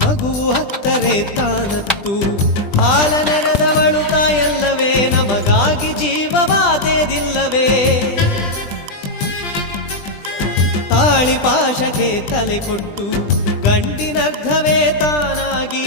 ಮಗು ಹತ್ತರೆ ತಾನತ್ತು ಹಾಲ ನೆನೆದವಳು ತಾಯಲ್ಲವೇ ನಮಗಾಗಿ ಜೀವವಾದೇದಿಲ್ಲವೇ ತಾಳಿ ಪಾಶಕ್ಕೆ ತಲೆ ಕೊಟ್ಟು ಗಂಡಿನರ್ಧವೇ ತಾನಾಗಿ